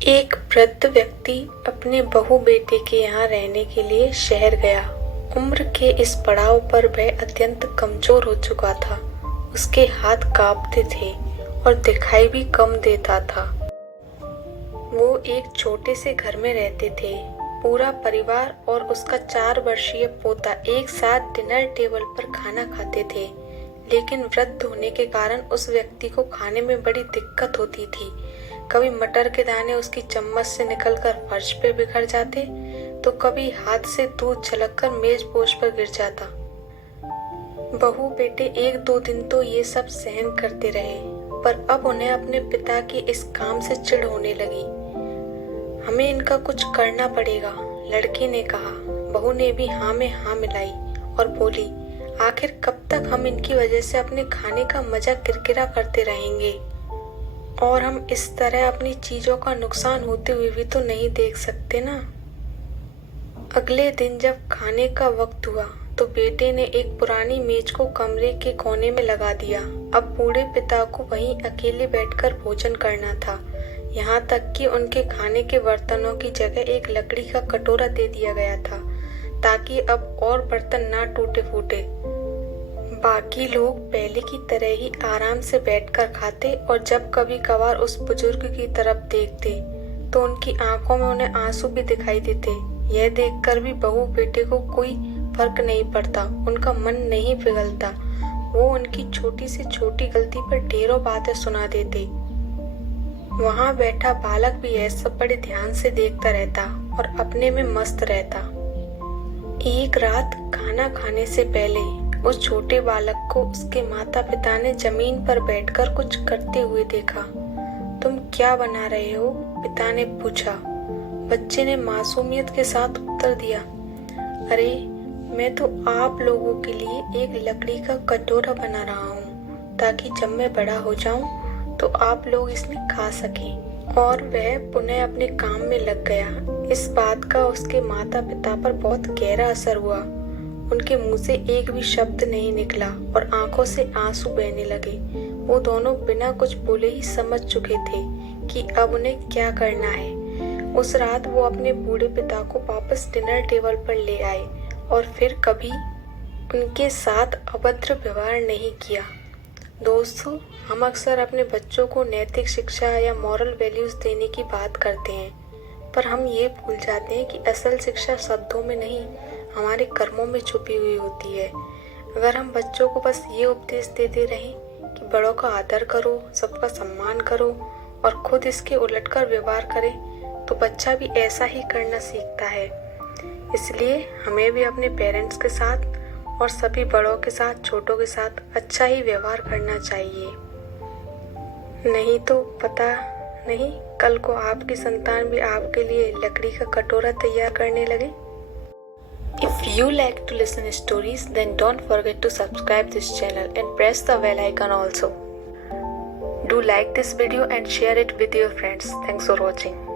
एक वृद्ध व्यक्ति अपने बहू बेटे के यहाँ रहने के लिए शहर गया। उम्र के इस पड़ाव पर वह अत्यंत कमजोर हो चुका था। उसके हाथ कांपते थे और दिखाई भी कम देता था। वो एक छोटे से घर में रहते थे। पूरा परिवार और उसका 4 वर्षीय पोता एक साथ डिनर टेबल पर खाना खाते थे, लेकिन वृद्ध होने के कारण उस व्यक्ति को खाने में बड़ी दिक्कत होती थी। कभी मटर के दाने उसकी चम्मच से निकलकर फर्श पे बिखर जाते, तो कभी हाथ से दूध छलककर मेज पोश पर गिर जाता। बहू बेटे 1-2 दिन तो ये सब सहन करते रहे, पर अब उन्हें अपने पिता के इस काम से चिढ़ होने लगी। हमें इनका कुछ करना पड़ेगा, लड़के ने कहा। बहू ने भी हाँ में हाँ मिलाई और बोली, आखिर कब तक हम इनकी वजह से अपने खाने का मजा किरकिरा करते रहेंगे, और हम इस तरह अपनी चीजों का नुकसान होते हुए भी तो नहीं देख सकते ना। अगले दिन जब खाने का वक्त हुआ तो बेटे ने एक पुरानी मेज को कमरे के कोने में लगा दिया। अब बूढ़े पिता को वहीं अकेले बैठकर भोजन करना था। यहाँ तक कि उनके खाने के बर्तनों की जगह एक लकड़ी का कटोरा दे दिया गया था, ताकि अब और बर्तन ना टूटे फूटे। बाकी लोग पहले की तरह ही आराम से बैठकर खाते, और जब कभी कभार उस बुजुर्ग की तरफ देखते तो उनकी आंखों में उन्हें आंसू भी दिखाई देते। यह देखकर भी बहू बेटे को कोई फर्क नहीं पड़ता, उनका मन नहीं पिघलता। वो उनकी छोटी से छोटी गलती पर ढेरों बातें सुना देते। वहाँ बैठा बालक भी यह सब बड़े ध्यान से देखता रहता और अपने में मस्त रहता। एक रात खाना खाने से पहले उस छोटे बालक को उसके माता पिता ने जमीन पर बैठकर कुछ करते हुए देखा। तुम क्या बना रहे हो? पिता ने पूछा। बच्चे ने मासूमियत के साथ उत्तर दिया, अरे मैं तो आप लोगों के लिए एक लकड़ी का कटोरा बना रहा हूँ, ताकि जब मैं बड़ा हो जाऊँ तो आप लोग इसमें खा सकें। और वह पुनः अपने काम में लग गया। इस बात का उसके माता पिता पर बहुत गहरा असर हुआ। उनके मुंह से एक भी शब्द नहीं निकला और आंखों से आंसू बहने लगे। वो दोनों बिना कुछ बोले ही समझ चुके थे कि अब उन्हें क्या करना है। उस रात वो अपने बूढ़े पिता को वापस डिनर टेबल पर ले आए और फिर कभी उनके साथ अभद्र व्यवहार नहीं किया। दोस्तों, हम अक्सर अपने बच्चों को नैतिक शिक्षा या मॉरल वैल्यूज देने की बात करते हैं, पर हम ये भूल जाते हैं कि असल शिक्षा शब्दों में नहीं, हमारे कर्मों में छुपी हुई होती है। अगर हम बच्चों को बस ये उपदेश देते रहें कि बड़ों का आदर करो, सबका सम्मान करो और खुद इसके उलटकर व्यवहार करें, तो बच्चा भी ऐसा ही करना सीखता है। इसलिए हमें भी अपने पेरेंट्स के साथ और सभी बड़ों के साथ, छोटों के साथ अच्छा ही व्यवहार करना चाहिए। नहीं तो पता नहीं कल को आपकी संतान भी आपके लिए लकड़ी का कटोरा तैयार करने लगे। If you like to listen stories, then don't forget to subscribe this channel and press the bell icon also. Do like this video and share it with your friends. Thanks for watching.